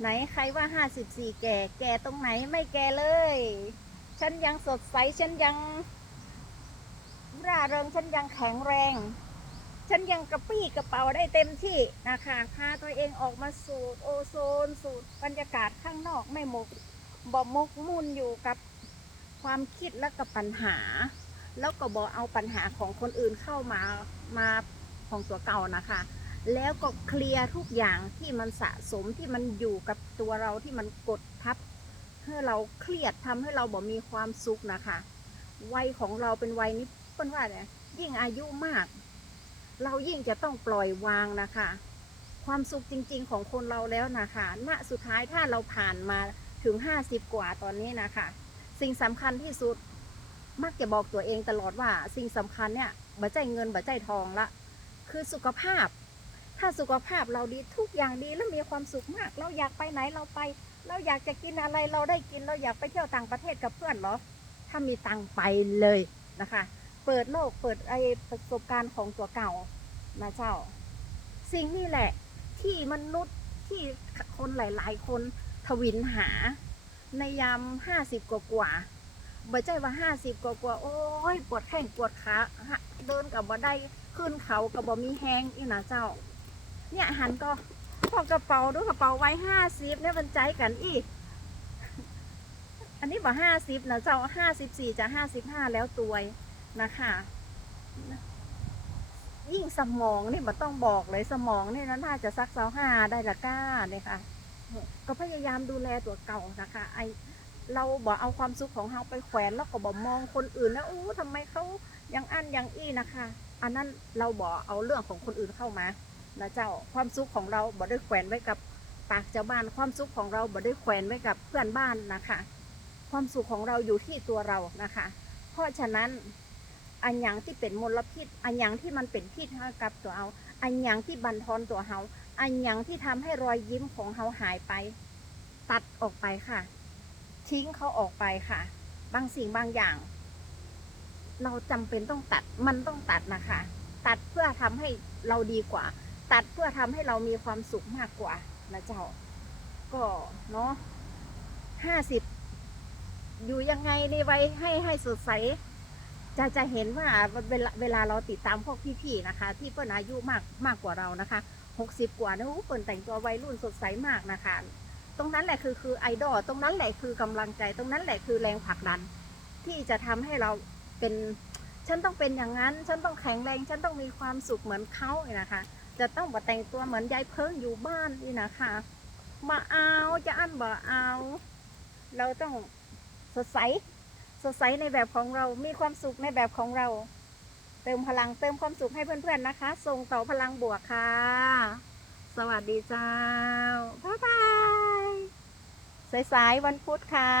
ไหนใครว่าห้าสิบสี่แก่ แก่ตรงไหนไม่แก่เลย ฉันยังสดใส ฉันยังร่าเริง ฉันยังแข็งแรง ฉันยังกระปี้กระเป๋าได้เต็มที่นะคะพาตัวเองออกมาสูดโอโซน สูดบรรยากาศข้างนอกไม่หมกบ่มกมุ่นอยู่กับความคิดและกับปัญหา แล้วก็บอเอาปัญหาของคนอื่นเข้ามามาของตัวเก่านะคะ แล้วก็เคลียร์ทุกอย่างที่มันสะสมที่มันอยู่กับตัวเราที่มันกดทับให้เราเครียดทำให้เราบ่มีความสุขนะคะ วัยของเราเป็นวัยนี้เปิ้นว่าเนี่ยยิ่งอายุมาก เรายิ่งจะต้องปล่อยวางนะคะ ความสุขจริง ๆ ของคนเราแล้วนะคะณสุดท้ายถ้าเราผ่านมาถึงห้าสิบกว่าตอนนี้นะคะ สิ่งสำคัญที่สุดมักจะบอกตัวเองตลอดว่า สิ่งสำคัญเนี่ยบ่ใจเงินบ่ใจทองละ คือสุขภาพ ถ้าสุขภาพเราดีทุกอย่างดีแล้วมีความสุขมาก เราอยากไปไหนเราไป เราอยากจะกินอะไรเราได้กินเราอยากไปเที่ยวต่างประเทศกับเพื่อนเหรอ ถ้ามีตังไปเลยนะคะ เปิดโลกเปิดไอประสบการณ์ของตัวเก่านะเจ้า สิ่งนี้แหละ ที่มนุษย์ที่คนหลาย ๆ คนทวินหา ในยามห้าสิบกว่ากว่าบ่ใจว่าห้าสิบกว่ากว่าโอ้ยปวดแข้งปวดขาเดินกับบ่ได้ขึ้นเขากับบ่มีแห้งอีนะเจ้า เนี่ยหันก็พอกระเป๋าดูกระเป๋าไว้ห้าสิบเนี่ยมันใจกันอีกอันนี้บ่ห้าสิบนะเจ้าห้าสิบสี่จะห้าสิบห้าแล้วตัวนะคะยิ่งสมองนี่มันต้องบอกเลยสมองนี่นะน่าจะซักเซาห้าได้ละก้าเนี่ยค่ะ ก็พยายามดูแลตัวเก่านะคะ ไอเราบอกเอาความสุขของเราไปแขวนแล้วก็บอกมองคนอื่นนะอู้ทำไมเขายังอั้นยังอี้นะคะ อันนั้นเราบอกเอาเรื่องของคนอื่นเข้ามา นะเจ้าความสุขของเราบอกได้แขวนไว้กับปากเจ้าบ้านความสุขของเราบอกได้แขวนไว้กับเพื่อนบ้านนะคะ ความสุขของเราอยู่ที่ตัวเรานะคะ เพราะฉะนั้นอันหยังที่เป็นมลพิษ อันหยังที่มันเป็นพิษให้กับตัวเอาอันหยังที่บันทอนตัวเฮาอันหยังที่ทำให้รอยยิ้มของเฮาหายไป ตัดออกไปค่ะ ทิ้งเขาออกไปค่ะ บางสิ่งบางอย่าง เราจำเป็นต้องตัดมันต้องตัดนะคะ ตัดเพื่อทำให้เราดีกว่า ตัดเพื่อทำให้เรามีความสุขมากกว่านะเจ้า ก็เนาะห้าสิบอยู่ยังไงในวัยให้ให้สดใสจะจะเห็นว่าเวลาเวลาเราติดตามพวกพี่ๆนะคะ ที่เปิ้นอายุมากมากกว่าเรานะคะหกสิบกว่านะโอ้เปิ้นแต่งตัววัยรุ่นสดใสมากนะคะ ตรงนั้นแหละคือคือไอดอลตรงนั้นแหละคือกำลังใจ ตรงนั้นแหละคือแรงผลักดัน ที่จะทำให้เราเป็นฉันต้องเป็นอย่างนั้น ฉันต้องแข็งแรง ฉันต้องมีความสุขเหมือนเขาเนี่ยนะคะ จะต้องมาแต่งตัวเหมือนยายเพิ่งอยู่บ้านนี่นะคะมาเอาจะอันบ่เอา เราต้องสดใส สดใสในแบบของเรา มีความสุขในแบบของเรา เติมพลังเติมความสุขให้เพื่อนๆนะคะ ส่งต่อพลังบวกค่ะ สวัสดีเจ้าบ๊ายบายสายๆวันพุธค่ะ